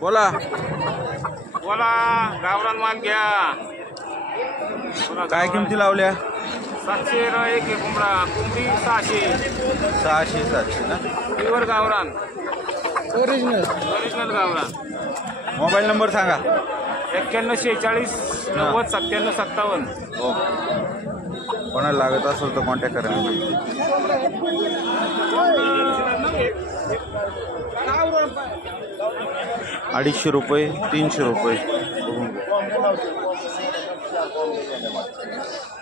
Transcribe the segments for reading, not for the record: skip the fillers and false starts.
बोला बोला गावरान माल घ्या. काय किमती लावल्या? 700 एक आहे कोंबडा. कोंबडी 600. 600-700 ना. प्युअर गावरान ओरिजिनल गावरान. मोबाईल नंबर सांगा. 9146 90 97 57. हो, कोणाला लागत असेल तर कॉन्टॅक्ट करा. 250 रुपये 300 रुपये.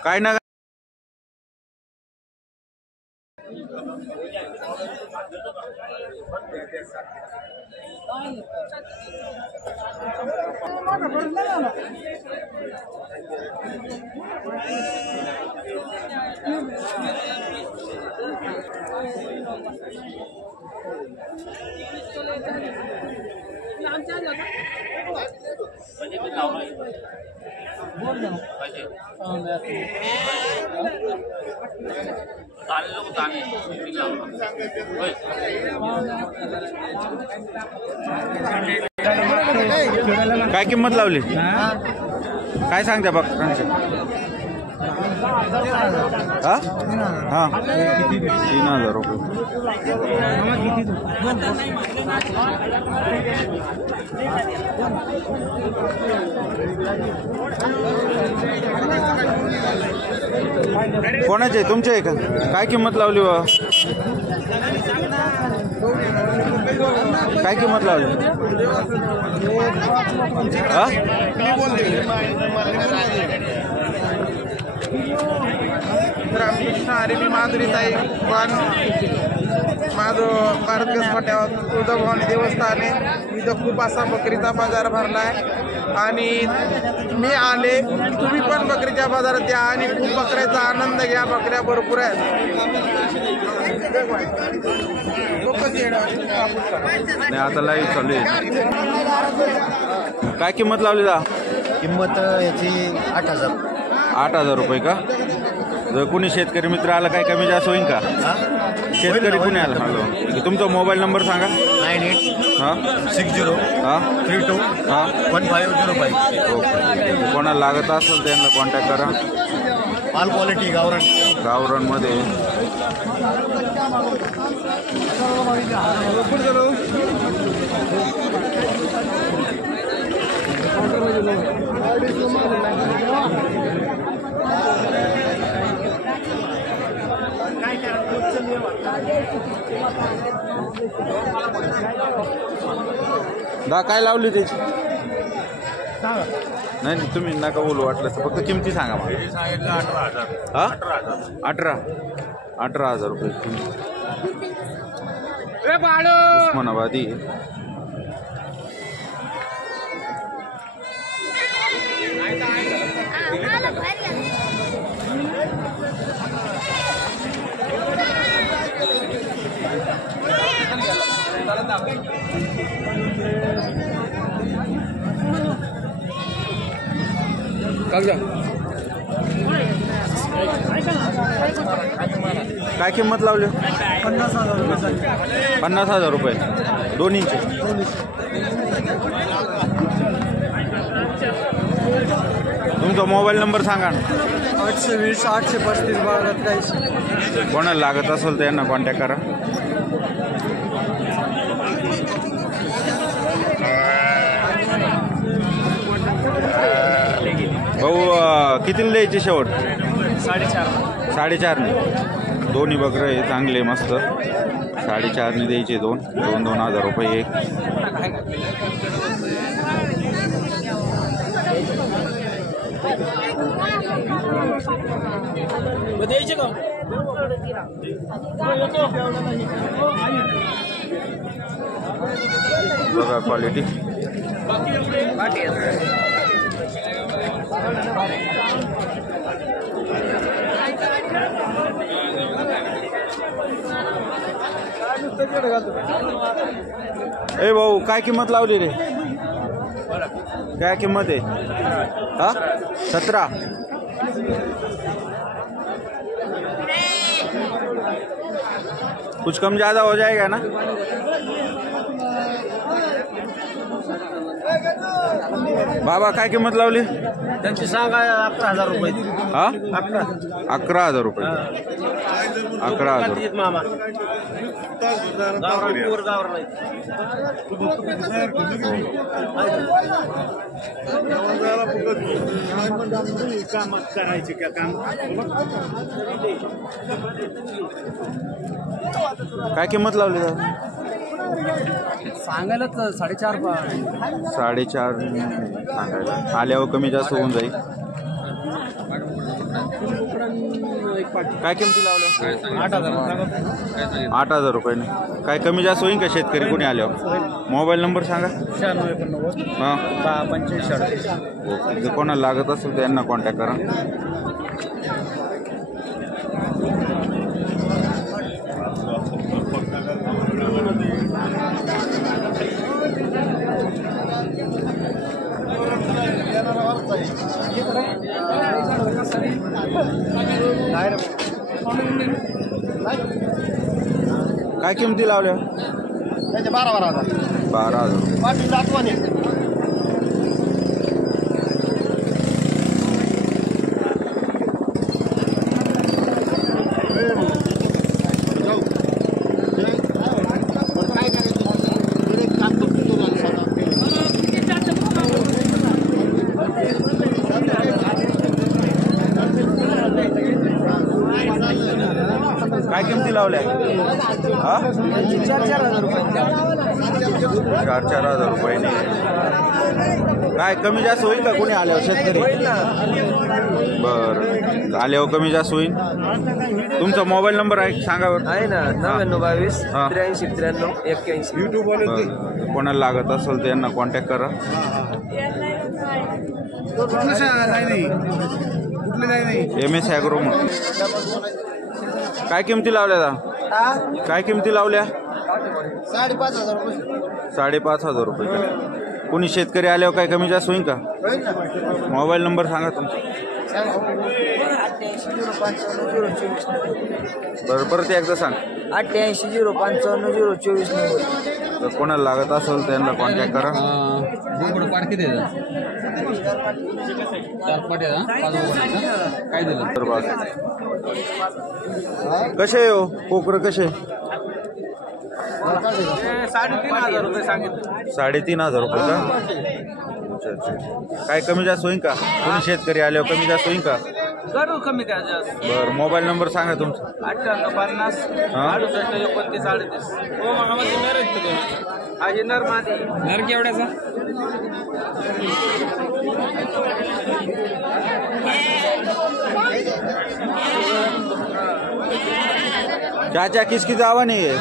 काय ना काय किंमत लावली? काय सांगता बघ. हा हा 3000 रुपये. कोणाचे? तुमचे आहे का? काय किंमत लावली बा? काय किंमत लावली? हा रामकृष्ण हरी माधुरीताई पण माझं भारतगस फाट्यावर तुळजाभवानी देवस्थान आहे. इथं खूप असा बकरीचा बाजार भरला आहे आणि मी आले. तुम्ही पण बकरीच्या बाजारात या आणि खूप बकऱ्याचा आनंद घ्या. बकऱ्या भरपूर आहेत. नाही आता लाईव्ह चालू आहे. काय किंमत लावली दा? किंमत याची 8000. 8000 रुपये का? जर कोणी शेतकरी मित्र आला काय कमी जास्त होईल का? शेतकरी कोणी आला? हॅलो, तुमचा मोबाईल नंबर सांगा. 98 हां 60 हां 32 हां 1505. ओके. कोणाला लागत असेल त्यांना कॉन्टॅक्ट करा. माल क्वालिटी गावरान. गावरानमध्ये दा काय लावली त्याची? नाही नाही तुम्ही नका बोलू वाटलं तर फक्त किमती सांगा मला. 18,000. हा 18,000 रुपये किंमत. उस्मानाबादी. काय किंमत लावली? 50,000 रुपये. दोन्हीचे. तुमचा मोबाईल नंबर सांगा ना. 820 835 12 कोणाला लागत असेल तर यांना कॉन्टॅक्ट करा. भाऊ कितीला द्यायचे शेवट? 4.5. दोन्ही बकरं आहे चांगले मस्त. 4.5 द्यायचे. 2,000 रुपये एक. बघा क्वालिटी. ए भाऊ काय किंमत लावली रे? क्या कीमत है? हाँ 17। कुछ कम ज़्यादा हो जाएगा ना? बाबा काय किंमत लावली? त्यांची सांगा 11,000 रुपये. हा 11,000 रुपये. 11,000 मामा गावर नाही. करायचे का काम? काय किंमत लावली दादा? सांगायला 4.5 साडेचार सांगायला. आल्यावर कमी जास्त होऊन जाईल. काय किमती लावल्या? 8,000 रुपयाने. काय कमी जास्त होईल का शेतकरी कोणी आल्यावर? मोबाईल नंबर सांगा. 96 हां 10 ओके. जर कोणाला लागत असेल तर यांना कॉन्टॅक्ट करा. काय किमती लावल्या? 12,000. काय किमती लावल्या? हा 4,000 रुपये. 4,000 रुपयाने. काय कमी जास्त होईल का कोणी आल्यावर शेतकरी? बरं आल्यावर कमी जास्त होईल. तुमचा मोबाईल नंबर आहे सांगा बरं. आहे ना 99 हा. 22 83 81. बरं. कोणाला लागत असेल तर यांना कॉन्टॅक्ट करा. MS agro. काय किमती लावल्या दा? काय किमती लावल्या? 5,500 रुपये. 5,500 रुपये. कोणी शेतकरी आल्यावर काय कमी जास्त होईल का? मोबाईल नंबर सांगा तुमचा. 88 055 024. बरं परत एकदा सांग. 88 055 024. तर कोणाला लागत असेल त्यांना कॉन्टॅक्ट करा. तर बस. कसे हो कोकरं कसे? 3,500 रुपये सांगितलं. 3,500 रुपये का? अच्छा अच्छा. काय कमी जास्त होईल का? कोणी शेतकरी आल्यावर कमी जास्त होईल का? करू कमी काय जास्त. बरं मोबाईल नंबर सांगा तुमचा. 58 50 हा? 68 29 38. हो मामाची नर आहे नर मादी. नर केवढ्याचा? चाचा किसकी जावा नहीं है?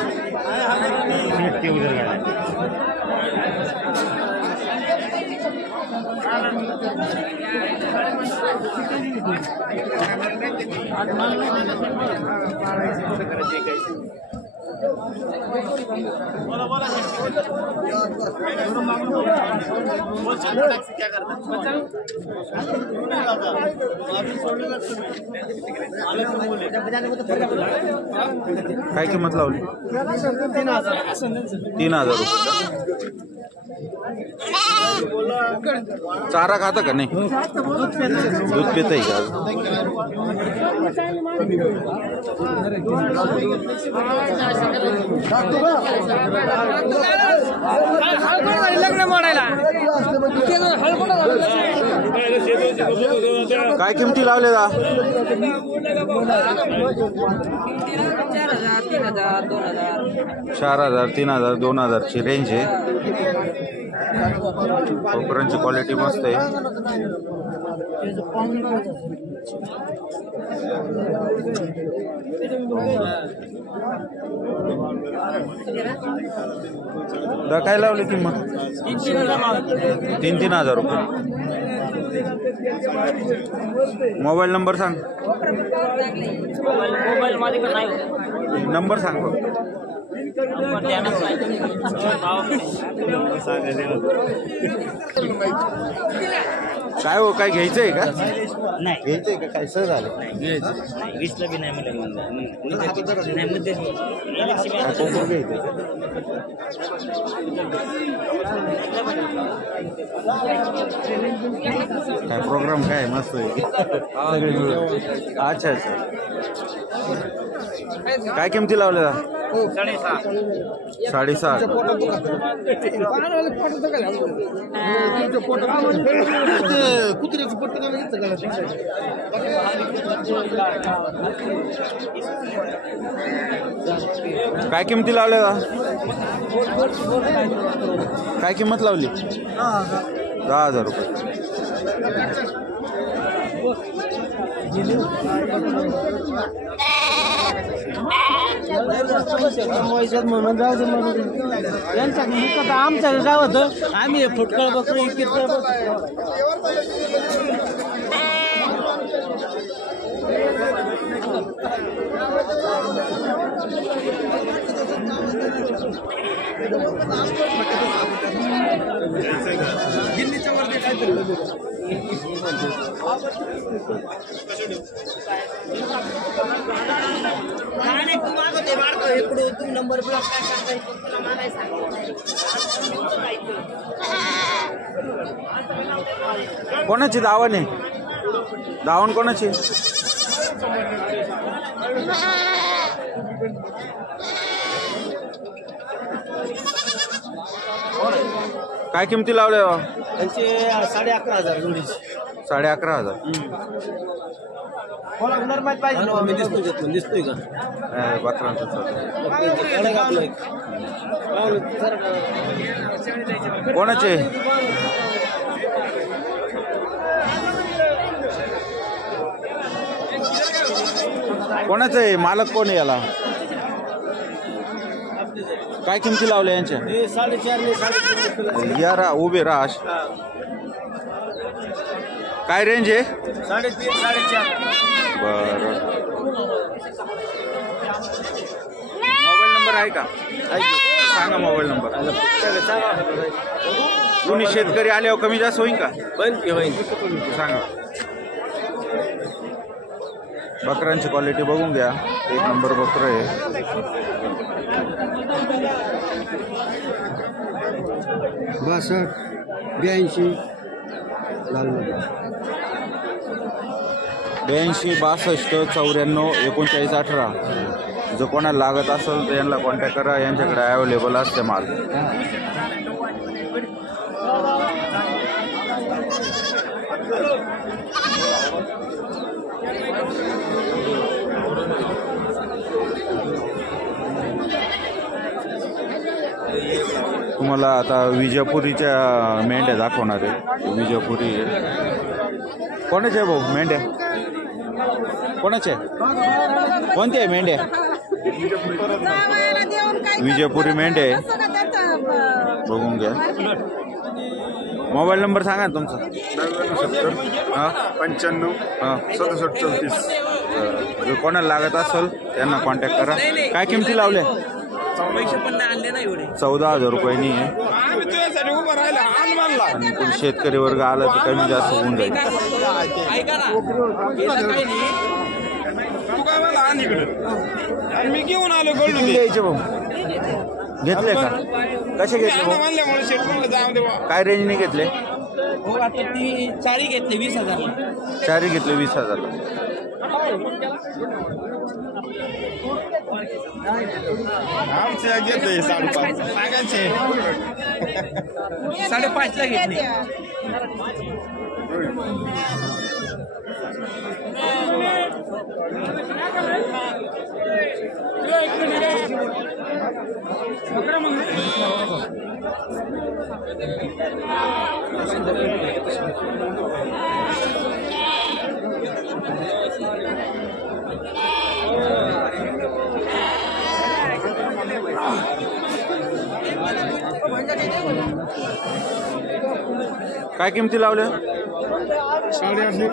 काय किंमत लावली? 3,000 रुपये. चारा खाता का नाही? दूध पित आहे का? काय किमती लावले दा? 4,000 3,000 2,000 ची रेंज आहे. कोकरांची क्वालिटी मस्त आहे. काय लावली किंमत? 3,000 रुपये. मोबाईल नंबर सांग. मोबाईल मध्ये पण नाही. नंबर सांग. काय हो, काय घ्यायचंय का? नाही घ्यायचंय का? काय सहज आलं? नाही 20 ला बी नाही मला नाही मध्ये काय कोंबड घ्यायचंय? काय प्रोग्राम काय मस्त आहे सगळे मिळून. अच्छा अच्छा. काय किमती लावल्या? 7.5. कुत्र्याचं काय किमती लावल्या? काय किंमत लावली? 10,000 रुपये. म्हणून जायचं म्हणून यांच्या मुखात आमच्या गावात आम्ही फुटकळ बकरी किरकळ गिन्नीच्या वरती काय तू मागवते बाळक इकडे तू नंबर ब्लॉक काय करताय तुला मागाय कोणाची दावण आहे? दावण कोणाची? काय किमती लावल्या? त्यांचे 11,500 रुंदीची 11,500. कोणा हुनर माहित पाहिजे मी दिसतोय का बकरांचं कोणाचे? कोणाचं आहे? मालक कोण आहे याला? काय किमती लावल्या यांच्या? 4.5 या रा उभे राहा. काय रेंज आहे? 3.5 4.5 बरं. मोबाईल नंबर आहे का? सांगा मोबाईल नंबर. कोणी शेतकरी आल्यावर कमी जास्त होईल का? सांगा. बकरांची क्वालिटी बघून घ्या. 1 नंबर बकर आहे. 62 82 82 62 94 39 18. जर कोणाला लागत असेल तर यांना कॉन्टॅक्ट करा. यांच्याकडे अवेलेबल असते माल. तुम्हाला आता विजापुरीच्या मेंढ्या दाखवणार आहे. विजापुरी कोणाच्या भाऊ मेंढ्या? कोणाच्या? कोणत्या आहे मेंढ्या? विजापुरी मेंढ्या आहे. बघून घ्या. मोबाईल नंबर सांगा ना तुमचा. 95 67 34. जर कोणाला लागत असेल त्यांना कॉन्टॅक्ट करा. काय किमती लावल्या? 14,000 रुपयांनी आहे. आणि कोणी शेतकरी वर्ग आला तर कमी जास्त होऊन जाईल. मी घेऊन आलो किती द्यायचे भाऊ? घेतले का? कसे घेतले भाऊ? काय रेंजने घेतले? आता ती 4 घेतले 20,000 चारी घेतले 20,000. आमचे घेतले 5.5 5.5 ला घेतले. काय किमती लावल्या? 8,500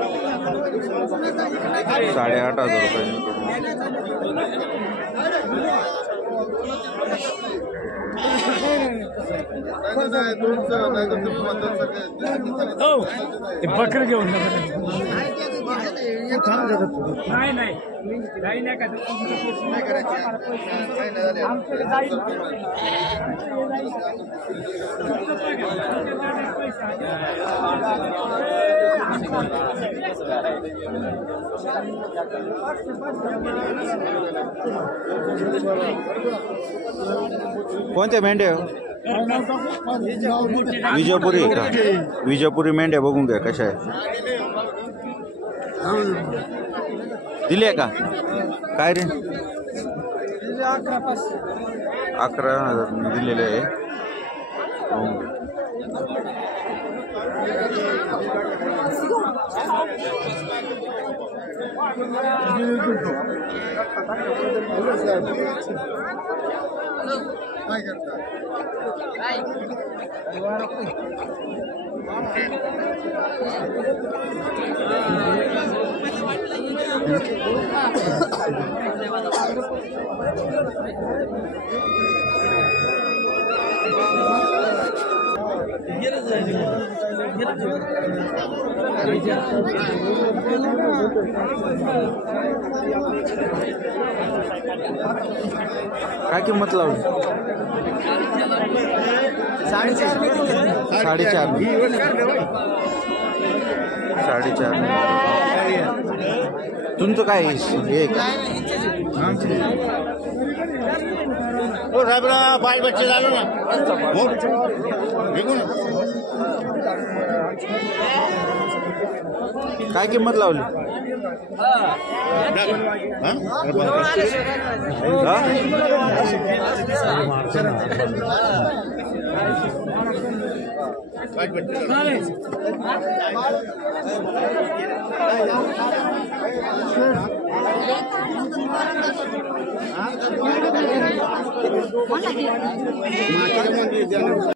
8,500 रुपये. बकर घेऊन नाही नाही काही नाही कोणत्या मेंढ्या विजयपुरी का? विजयपुरी मेंढ्या बघून घ्या कशा आहे. दिले का काय रे? 11,000 दिलेले आहे. काय करता काय किंमत लावली? 4.5 तुमचं काय हे बाल बच्चे झालो ना काय किंमत लावली?